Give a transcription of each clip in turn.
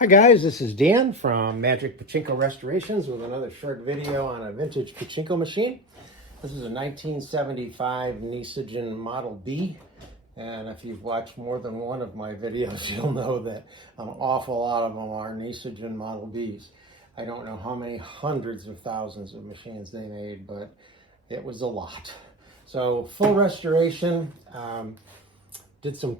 Hi guys, this is Dan from Magic Pachinko Restorations with another short video on a vintage pachinko machine. This is a 1975 Nishijin Model B, and if you've watched more than one of my videos, you'll know that an awful lot of them are Nishijin Model Bs. I don't know how many hundreds of thousands of machines they made, but it was a lot. So full restoration, did some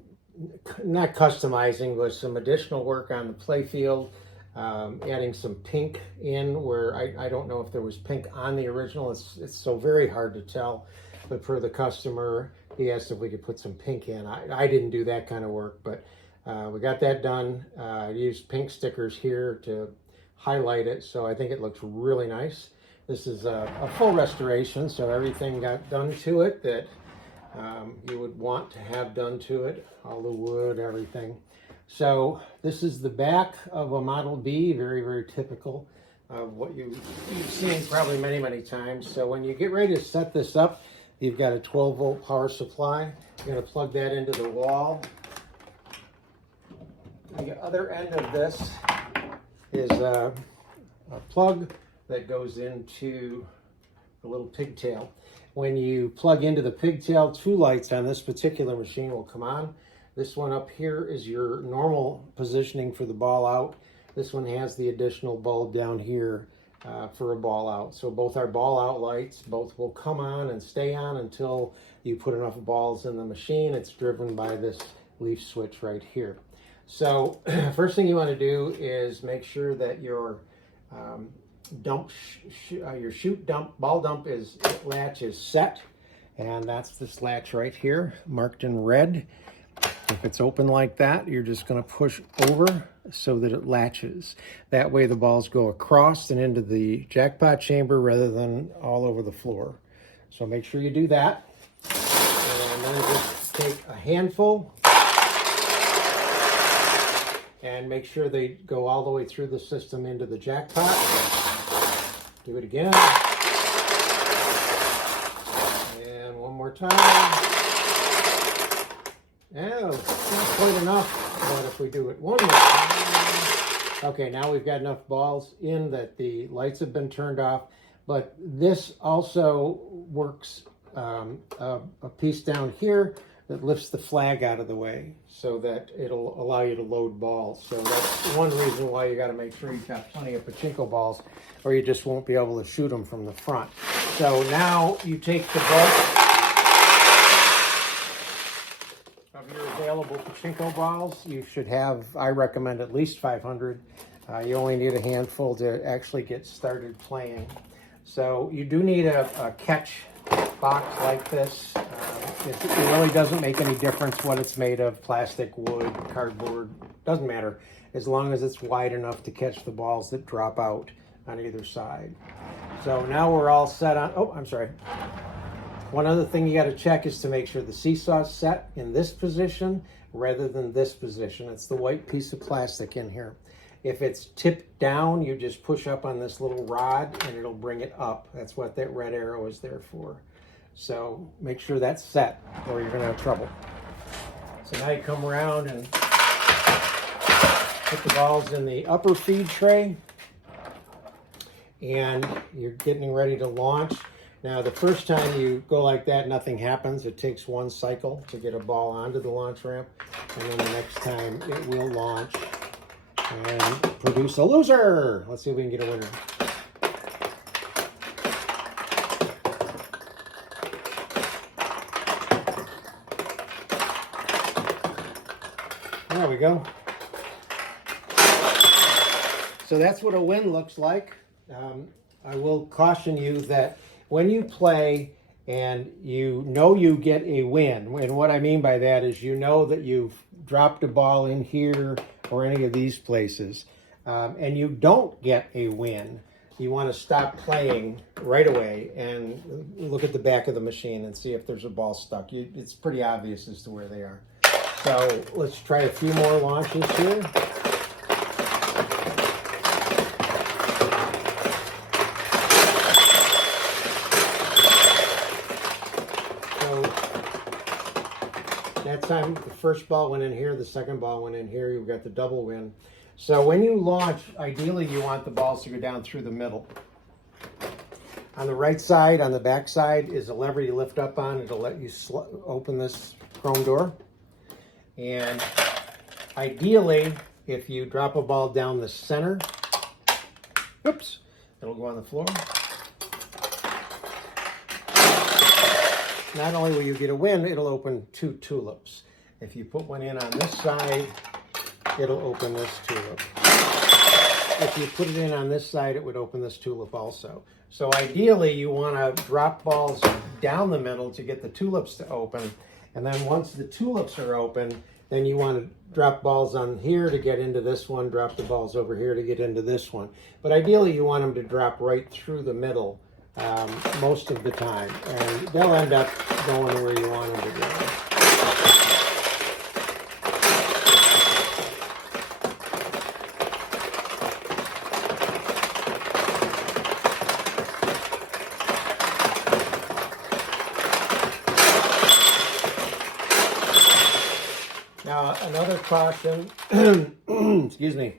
not customizing, but some additional work on the play field, adding some pink in where I don't know if there was pink on the original. It's so very hard to tell, but for the customer, he asked if we could put some pink in. I didn't do that kind of work, but we got that done. I used pink stickers here to highlight it, so I think it looks really nice. This is a full restoration, so everything got done to it that you would want to have done to it, all the wood, everything. So this is the back of a Model B, very, very typical of what you've seen probably many, many times. So when you get ready to set this up, you've got a 12-volt power supply. You're going to plug that into the wall. The other end of this is a plug that goes into the little pigtail. When you plug into the pigtail, two lights on this particular machine will come on. This one up here is your normal positioning for the ball out. This one has the additional bulb down here for a ball out. So both are ball out lights. Both will come on and stay on until you put enough balls in the machine. It's driven by this leaf switch right here. So first thing you want to do is make sure that your your shoot dump, ball dump latch is set, and that's this latch right here marked in red. If it's open like that, you're just going to push over so that it latches. That way the balls go across and into the jackpot chamber rather than all over the floor. So make sure you do that, and then just take a handful and make sure they go all the way through the system into the jackpot. Do it again. And one more time. Oh, it's not quite enough, but if we do it one more time. Okay, now we've got enough balls in that the lights have been turned off, but this also works a piece down here that lifts the flag out of the way so that it'll allow you to load balls. So that's one reason why you got to make sure you've got plenty of pachinko balls, or you just won't be able to shoot them from the front. So now you take the bulk of your available pachinko balls. You should have, I recommend at least 500. You only need a handful to actually get started playing. So you do need a catch box like this. It really doesn't make any difference what it's made of, plastic, wood, cardboard, doesn't matter, as long as it's wide enough to catch the balls that drop out on either side. So now we're all set on, oh, I'm sorry. One other thing you got to check is to make sure the seesaw's set in this position rather than this position. It's the white piece of plastic in here. If it's tipped down, you just push up on this little rod and it'll bring it up. That's what that red arrow is there for. So make sure that's set or you're going to have trouble. So now you come around and put the balls in the upper feed tray and you're getting ready to launch. Now the first time you go like that, nothing happens. It takes one cycle to get a ball onto the launch ramp, and then the next time it will launch and produce a loser. Let's see if we can get a winner. There we go. So that's what a win looks like. I will caution you that when you play and you know you get a win, and what I mean by that is you know that you've dropped a ball in here or any of these places, and you don't get a win, you want to stop playing right away and look at the back of the machine and see if there's a ball stuck. It's pretty obvious as to where they are. So let's try a few more launches here. So that time the first ball went in here, the second ball went in here, you've got the double win. So when you launch, ideally you want the balls to go down through the middle. On the right side, on the back side, is a lever you lift up on. It'll let you open this chrome door. And ideally, if you drop a ball down the center, oops, it'll go on the floor. Not only will you get a win, it'll open 2 tulips. If you put one in on this side, it'll open this tulip. If you put it in on this side, it would open this tulip also. So ideally, you want to drop balls down the middle to get the tulips to open. And then once the tulips are open, then you want to drop balls on here to get into this one, drop the balls over here to get into this one. But ideally, you want them to drop right through the middle most of the time. And they'll end up going where you want them to go. Now, another caution, excuse me,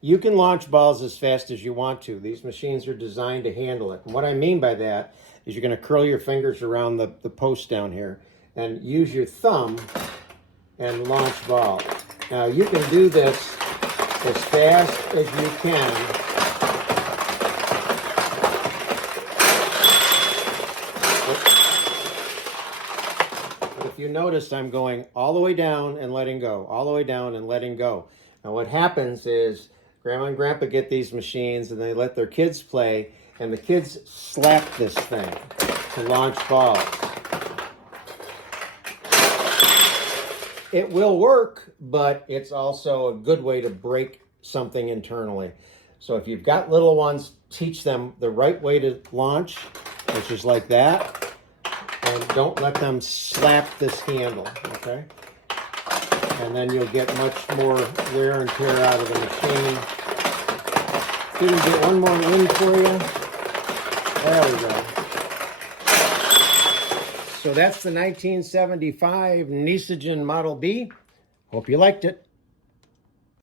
you can launch balls as fast as you want to. These machines are designed to handle it. And what I mean by that is you're going to curl your fingers around the post down here and use your thumb and launch balls. Now, you can do this as fast as you can. If you notice, I'm going all the way down and letting go, all the way down and letting go. Now what happens is Grandma and Grandpa get these machines and they let their kids play, and the kids slap this thing to launch balls. It will work, but it's also a good way to break something internally. So if you've got little ones, teach them the right way to launch, which is like that. And don't let them slap this handle, okay? And then you'll get much more wear and tear out of the machine. Can we get one more win for you? There we go. So that's the 1975 Nishijin Model B. Hope you liked it.